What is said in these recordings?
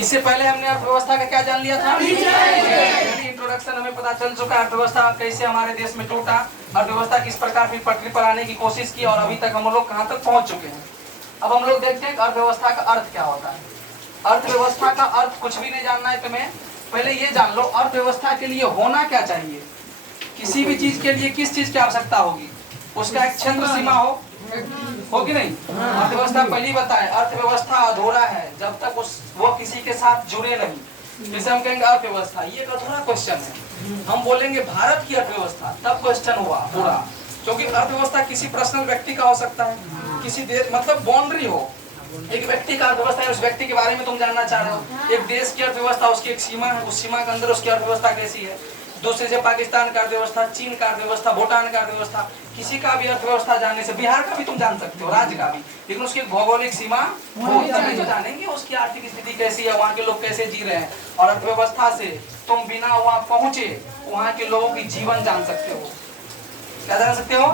इससे पहले हमने अर्थव्यवस्था का क्या जान लिया था? इंट्रोडक्शन हमें पता चल चुका है अर्थव्यवस्था कैसे हमारे देश में टूटा, अर्थव्यवस्था किस प्रकार फिर पटरी पर आने की कोशिश की और अभी तक हम लोग कहाँ तक पहुंच चुके हैं। अब हम लोग देखते हैं कि अर्थव्यवस्था का अर्थ क्या होता है। अर्थव्यवस्था का अर्थ कुछ भी नहीं जानना है तुम्हें, पहले ये जान लो अर्थव्यवस्था के लिए होना क्या चाहिए। किसी भी चीज के लिए किस चीज की आवश्यकता होगी, उसका एक क्षेत्र सीमा हो कि नहीं। अर्थव्यवस्था पहली बताए, अर्थव्यवस्था अधूरा है जब तक वो किसी के साथ जुड़े नहीं। जैसे हम कहेंगे अर्थव्यवस्था, ये एक अधूरा क्वेश्चन है। हम बोलेंगे भारत की अर्थव्यवस्था, तब क्वेश्चन हुआ पूरा, क्योंकि अर्थव्यवस्था किसी पर्सनल व्यक्ति का हो सकता है, किसी देश मतलब बाउंड्री हो। एक व्यक्ति का अर्थव्यवस्था है, उस व्यक्ति के बारे में तुम जानना चाह रहे हो। एक देश की अर्थव्यवस्था, उसकी एक सीमा है, उस सीमा के अंदर उसकी अर्थव्यवस्था कैसी है। दूसरे से पाकिस्तान का अर्थव्यवस्था, चीन का अर्थव्यवस्था, भूटान का अर्थव्यवस्था, किसी का भी अर्थव्यवस्था जानने से, बिहार का भी तुम जान सकते हो, राज्य का भी, लेकिन उसकी भौगोलिक सीमा हो तभी तो जानेंगे उसकी आर्थिक स्थिति कैसी है, वहाँ के लोग कैसे जी रहे हैं। और अर्थव्यवस्था से तुम बिना वहाँ पहुंचे वहाँ के लोगों की जीवन जान सकते हो। क्या जान सकते हो?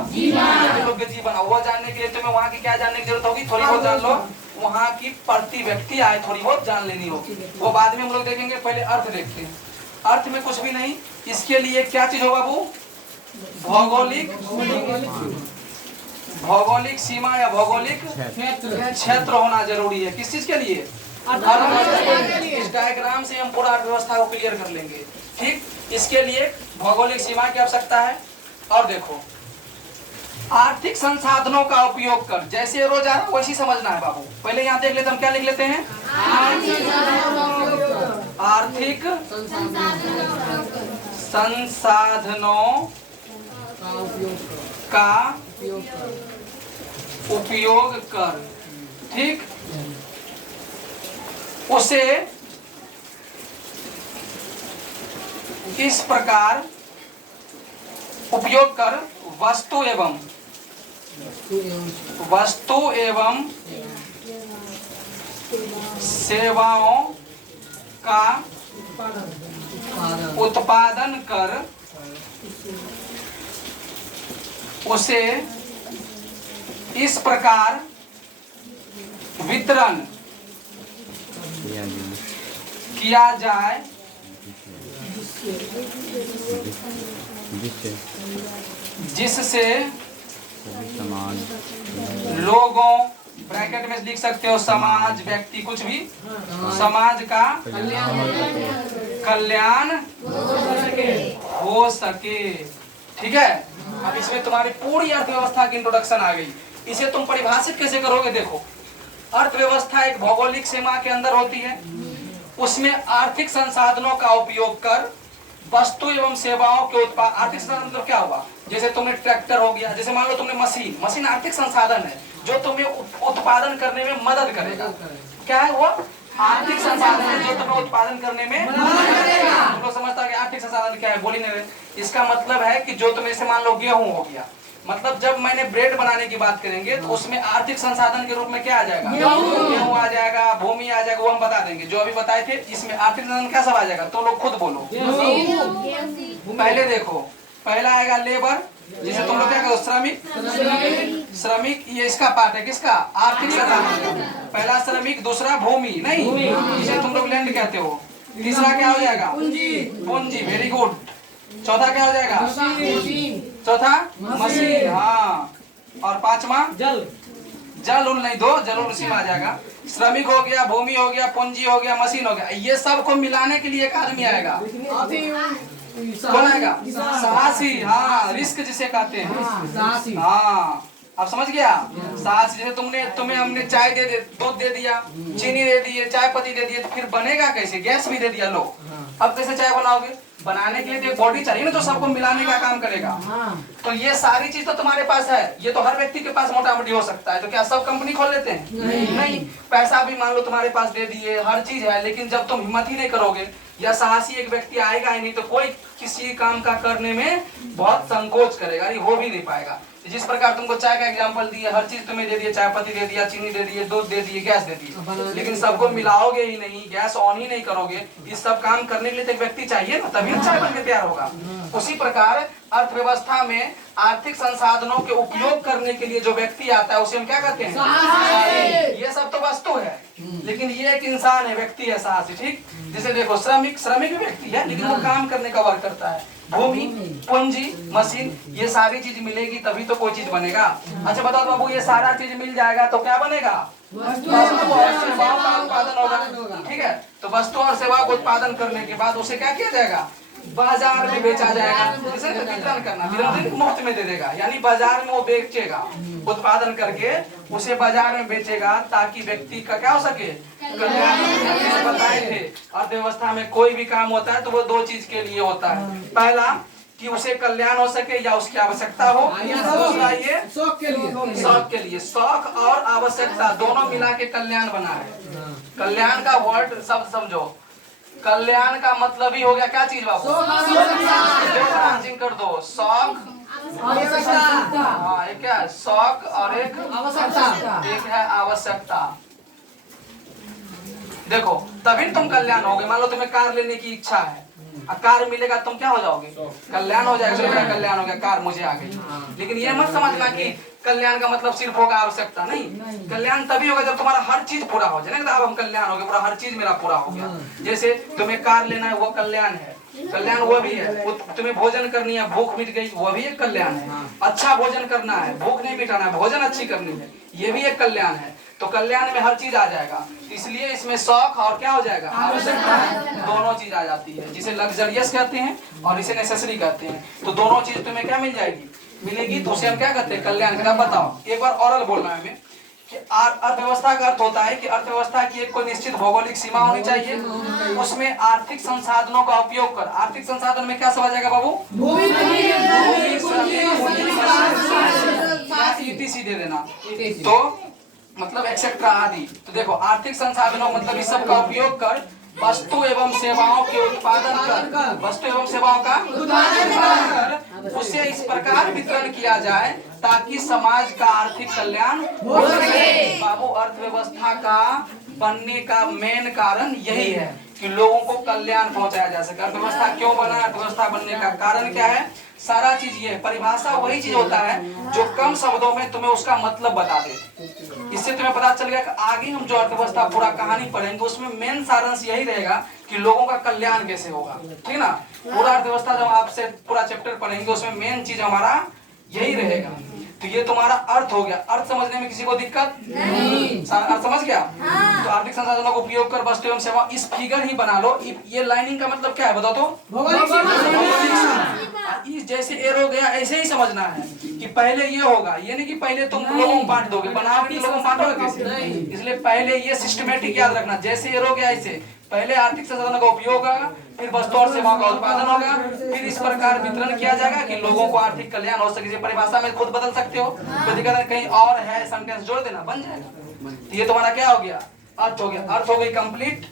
लोग के जीवन। वो जानने के लिए तुम्हें वहाँ की क्या जानने की जरूरत होगी, थोड़ी बहुत जान लो। वहाँ की प्रति व्यक्ति आए थोड़ी बहुत जान लेनी होगी, वो बाद में हम लोग देखेंगे। पहले अर्थ देखते हैं। अर्थ में कुछ भी नहीं, इसके लिए क्या चीज हो बाबू? भौगोलिक सीमा या भौगोलिक क्षेत्र होना जरूरी है। किस चीज के लिए? इस डायग्राम से हम पूरा अर्थव्यवस्था को क्लियर कर लेंगे। ठीक, इसके लिए भौगोलिक सीमा की आवश्यकता है। और देखो, आर्थिक संसाधनों का उपयोग कर, जैसे रोजाना वैसी समझना है बाबू। पहले यहाँ देख लेते, हम क्या लिख लेते हैं? आर्थिक संसाधनों का उपयोग कर। ठीक, उसे इस प्रकार उपयोग कर वस्तु एवं सेवाओं का उत्पादन कर, उसे इस प्रकार वितरण किया जाए जिससे लोगों, ब्रैकेट में लिख सकते हो समाज, व्यक्ति, कुछ भी, समाज का कल्याण हो सके। ठीक है, अब इसमें तुम्हारी पूरी अर्थव्यवस्था की इंट्रोडक्शन आ गई। इसे तुम परिभाषित कैसे करोगे? देखो, अर्थव्यवस्था एक भौगोलिक सीमा के अंदर होती है, उसमें आर्थिक संसाधनों का उपयोग कर वस्तु एवं सेवाओं के उत्पाद। आर्थिक संसाधन मतलब क्या हुआ? जैसे तुमने ट्रैक्टर हो गया, जैसे मान लो तुमने मशीन आर्थिक संसाधन है जो तुम्हें उत्पादन करने में मदद करेगा। क्या है वो? आर्थिक संसाधन है जो तुम्हें उत्पादन करने में मदद करेगा। तुम लोग समझता है कि आर्थिक संसाधन क्या है? बोली नहीं। इसका मतलब है कि जो तुम, जैसे मान लो गेहूं हो गया, मतलब जब मैंने ब्रेड बनाने की बात करेंगे तो उसमें आर्थिक संसाधन के रूप में क्या आ जाएगा? गेहूं आ जाएगा, भूमि आ जाएगा, वो हम बता देंगे। जो अभी बताए थे इसमें आर्थिक संसाधन क्या सब आ जाएगा, तो लोग खुद बोलो। पहले देखो, पहला आएगा लेबर, जिसे तुम लोग क्या करो? श्रमिक, ये इसका पार्ट है, किसका? आर्थिक संसाधन। पहला श्रमिक, दूसरा भूमि, नहीं, जिसे तुम लोग लैंड कहते हो। तीसरा क्या हो जाएगा? पूंजी, वेरी गुड। चौथा क्या हो जाएगा? चौथा मशीन, हाँ। और पांचवा जल उल नहीं, दो जल उल उसी में आ जाएगा। श्रमिक हो गया, भूमि हो गया, पूंजी हो गया, मशीन हो गया। ये सब को मिलाने के लिए एक आदमी आएगा। कौन आएगा? साहसी, हाँ, रिस्क जिसे कहते हैं। हाँ, अब समझ गया? साहसी, जैसे तुम्हें हमने चाय दे दूध दे दिया, चीनी दे दी, चाय पत्ती दे दी, तो फिर बनेगा कैसे? गैस भी दे दिया, लो अब कैसे चाय बनाओगे? बनाने के लिए तो एक बॉडी चाहिए ना, तो सबको मिलाने का काम करेगा। तो ये सारी चीज तो तुम्हारे पास है, ये तो हर व्यक्ति के पास मोटा मोटी हो सकता है। तो क्या सब कंपनी खोल लेते हैं? नहीं। पैसा भी मान लो तुम्हारे पास दे दिए, हर चीज है, लेकिन जब तुम हिम्मत ही नहीं करोगे या साहसी एक व्यक्ति आएगा ही नहीं, तो कोई किसी काम का करने में बहुत संकोच करेगा, हो भी नहीं पाएगा। जिस प्रकार तुमको चाय का एग्जांपल दिए, हर चीज तुम्हें दे दिए, चाय पत्ती दे दिया, चीनी दे दिए, दूध दे दिए, गैस दे दिए, लेकिन सबको मिलाओगे ही नहीं, गैस ऑन ही नहीं करोगे, इस सब काम करने के लिए तो एक व्यक्ति चाहिए ना, तभी चाय बन के तैयार होगा। उसी प्रकार अर्थव्यवस्था में आर्थिक संसाधनों के उपयोग करने के लिए जो व्यक्ति आता है उसे हम क्या कहते हैं? ये सब तो वस्तु है, लेकिन ये एक इंसान है, व्यक्ति है साहसी। ठीक, जैसे देखो श्रमिक भी व्यक्ति है, लेकिन वो काम करने का वर्क करता है। भूमि, पूंजी, मशीन, ये सारी चीज मिलेगी तभी तो कोई चीज बनेगा। अच्छा बताओ बाबू, ये सारा चीज मिल जाएगा तो क्या बनेगा? वस्तु और सेवाओं का उत्पादन होगा। ठीक है, तो वस्तु और सेवा का उत्पादन करने के बाद उसे क्या किया जाएगा? बाजार में बेचा जाएगा। जैसे वितरण करना, वितरण मुफ्त में दे देगा, यानी बाजार में वो बेचेगा, उत्पादन करके उसे बाजार में बेचेगा ताकि व्यक्ति का क्या हो सके? कल्याण। बताए थे अर्थव्यवस्था में कोई भी काम होता है तो वो दो चीज के लिए होता है। पहला कि उसे कल्याण हो सके या उसकी आवश्यकता हो, दूसरा ये शौक के लिए। शौक और आवश्यकता दोनों मिला के कल्याण बना है। कल्याण का वर्ड शब्द समझो, कल्याण का मतलब ही हो गया क्या चीज बाबू? कर दो, शौक, हाँ एक क्या है? शौक और एक आवश्यकता, एक है आवश्यकता। देखो तभी तुम कल्याण होगे। मान लो तुम्हें कार लेने की इच्छा है, कार मिलेगा तुम क्या हो जाओगे? कल्याण हो जाएगा। मेरा कल्याण हो गया, कार मुझे आ गई। लेकिन ये मत समझना कि कल्याण का मतलब सिर्फ होगा आवश्यकता, नहीं। कल्याण तभी होगा जब तुम्हारा हर चीज पूरा हो जाए ना, अब हम कल्याण हो गए, पूरा हर चीज मेरा पूरा हो गया। जैसे तुम्हें कार लेना है वो कल्याण है, कल्याण वो भी है। तुम्हें भोजन करनी है, भूख मिट गई, वो भी एक कल्याण है। अच्छा भोजन करना है, भूख नहीं मिटाना है, भोजन अच्छी करनी है, ये भी एक कल्याण है। तो कल्याण में हर चीज आ जाएगा, इसलिए इसमें शौक और क्या हो जाएगा? आवश्यकता, दोनों चीज आ जाती है, जिसे लग्जरियस कहते हैं और इसे नेसेसरी कहते हैं। तो दोनों चीज तुम्हें क्या मिल जाएगी? मिलेगी, तो उसे हम क्या कहते हैं? कल्याण। क्या बताओ, एक बार औरल बोलना है हमें कि अर्थव्यवस्था का अर्थ होता है कि अर्थव्यवस्था की एक कोई निश्चित भौगोलिक सीमा होनी चाहिए, उसमें आर्थिक संसाधनों का उपयोग कर। आर्थिक संसाधन में क्या समझ जाएगा बाबू? ETC दे देना, तो मतलब एक्सेट्रा आदि। तो देखो आर्थिक संसाधनों मतलब इस सब का उपयोग कर वस्तु एवं सेवाओं के उत्पादन कर, वस्तु एवं सेवाओं का उत्पादन कर उसे इस प्रकार वितरण किया जाए ताकि समाज का आर्थिक कल्याण हो सके। बाबू अर्थव्यवस्था का बनने का मेन कारण यही है कि लोगों को कल्याण पहुंचाया जा सके। अर्थव्यवस्था क्यों बना? अर्थव्यवस्था बनने का कारण क्या है? सारा चीज ये परिभाषा वही चीज होता है जो कम शब्दों में तुम्हें उसका मतलब बता दे। इससे तुम्हें पता चल गया कि आगे हम जो अर्थव्यवस्था पूरा कहानी पढ़ेंगे उसमें मेन सारांश यही रहेगा कि लोगों का कल्याण कैसे होगा। ठीक ना? पूरा अर्थव्यवस्था जब आपसे पूरा चैप्टर पढ़ेंगे उसमें मेन चीज हमारा यही रहेगा। तो ये तुम्हारा अर्थ हो गया। अर्थ समझने में किसी को दिक्कत नहीं? अर्थ समझ गया? तो आर्थिक संसाधनों का उपयोग कर वस्तु एवं सेवा, इस फिगर ही बना लो। ये लाइनिंग का मतलब क्या है बताओ तो? जैसे एरो गया ऐसे ही समझना है कि पहले ये होगा, ये नहीं कि पहले तुम लोगों को बांट दोगे, बनाओगे तो लोगों को बांटोगे कैसे? इसलिए पहले ये सिस्टमेटिक याद रखना, जैसे एरो गया ऐसे पहले आर्थिक संसाधनों का उपयोग होगा, फिर वस्तु और सेवाओं का उत्पादन होगा, फिर इस प्रकार वितरण किया जाएगा कि लोगों को आर्थिक कल्याण हो सके। परिभाषा में खुद बदल सकते हो, कोई दिक्कत नहीं, कहीं और है सेंटेंस जोड़ देना, बन जाएगा। तो ये तुम्हारा क्या हो गया? अर्थ हो गया। अर्थ हो गई कंप्लीट।